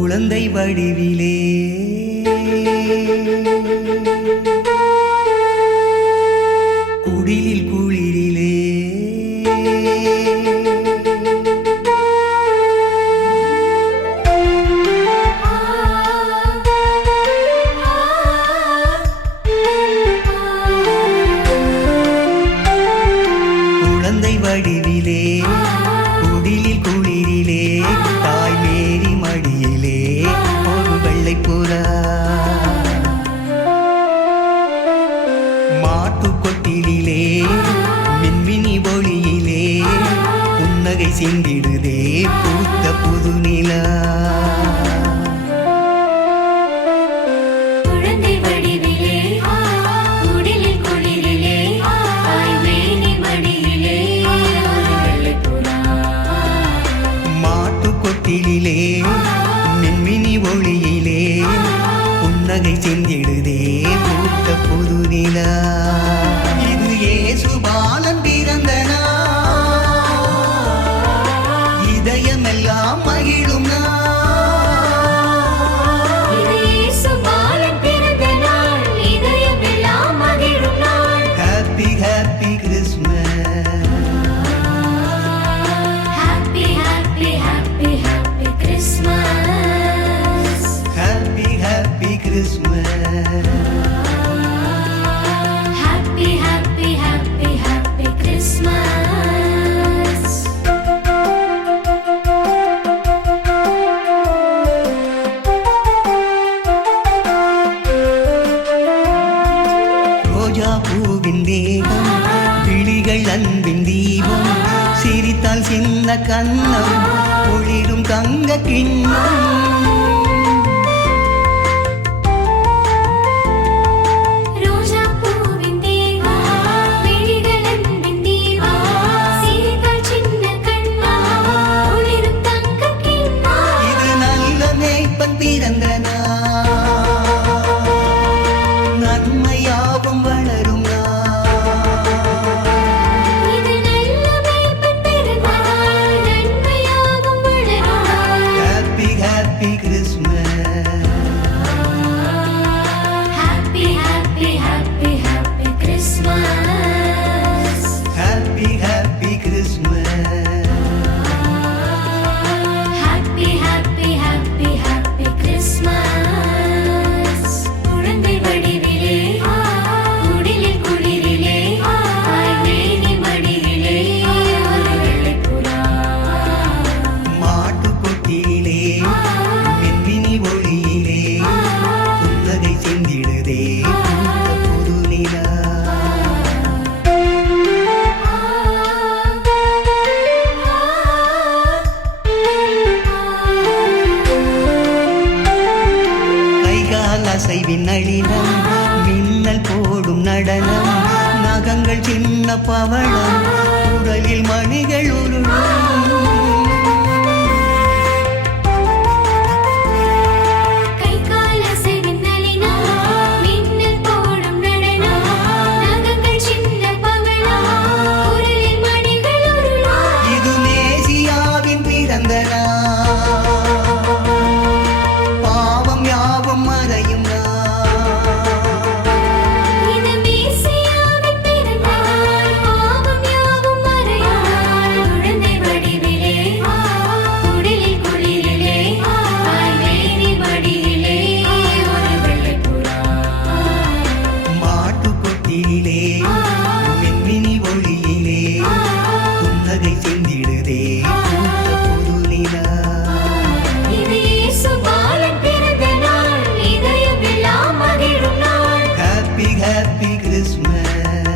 குழந்தை வடிவிலே குடிலில் குளிரிலே குழந்தை வடிவிலே குடிலில் குளிரிலே தாய் மேரி மடியிலே ஒரு வெள்ளை புறா மாட்டுக்கொட்டிலே மின்மினி ஒளியிலே புன்னகை சிந்திடுதே பூத்த புது நிலா மாட்டுக்கொட்டிலே மின்மினி ஒளியிலே புன்னகை சிந்திடுதே பூத்த புது நிலா இது இயேசு பாலன் பிறந்த நாள் இதயமெல்லாம் மகிழும் happy happy Christmas Christmas. Happy, happy, happy, happy Christmas. ரோஜா பூவின் தேகம் விழிகள் அன்பின் தீபம் சிரித்தால் சின்ன கண்ணம் ஒளிரும் தங்க கிண்ணம் நன்மையாவும் வளரும் happy happy Christmas Happy, happy, happy, happy Christmas. Happy happy Christmas Happy, happy, happy, happy Christmas. குழந்தை வடிவிலே குடிலில் குளிரிலே தாய் மேனி மடியிலே ஒரு வெள்ளைப் புறா மாட்டுக்கொட்டிலே மின்மினி ஒளியிலே புன்னகை சிந்திடுதே பூத்த புது நிலா கைகால் அசைவின் நளினம் மின்னல் போடும் நடனம் நகங்கள் சின்ன பவளம் உடலில் மணிகள் உருளும் கைகால் அசைவின் நளினம் மின்னல் போடும் நடனம் நகங்கள் சின்ன பவளம் உடலில் மணிகள் உருளும் இது மேசியாவின் பிறந்த நாள் பாவம் யாவும் மறையும் இது மேசியாவின் பிறந்தநாள் பாவம் யாவும் மறையும் குழந்தை வடிவிலே குடிலில் குளிரிலே தாய் மேனி மடியிலே ஒரு வெள்ளைப் புறா மாட்டுக்கொட்டிலே மின்மினி ஒளியிலே புன்னகை சிந்திடுதே பூத்த புது நிலா இது இயேசு பாலன் பிறந்த நாள் இதயமெல்லாம் மகிழும் நாள் ஹாப்பி ஹாப்பி கிறிஸ்மஸ்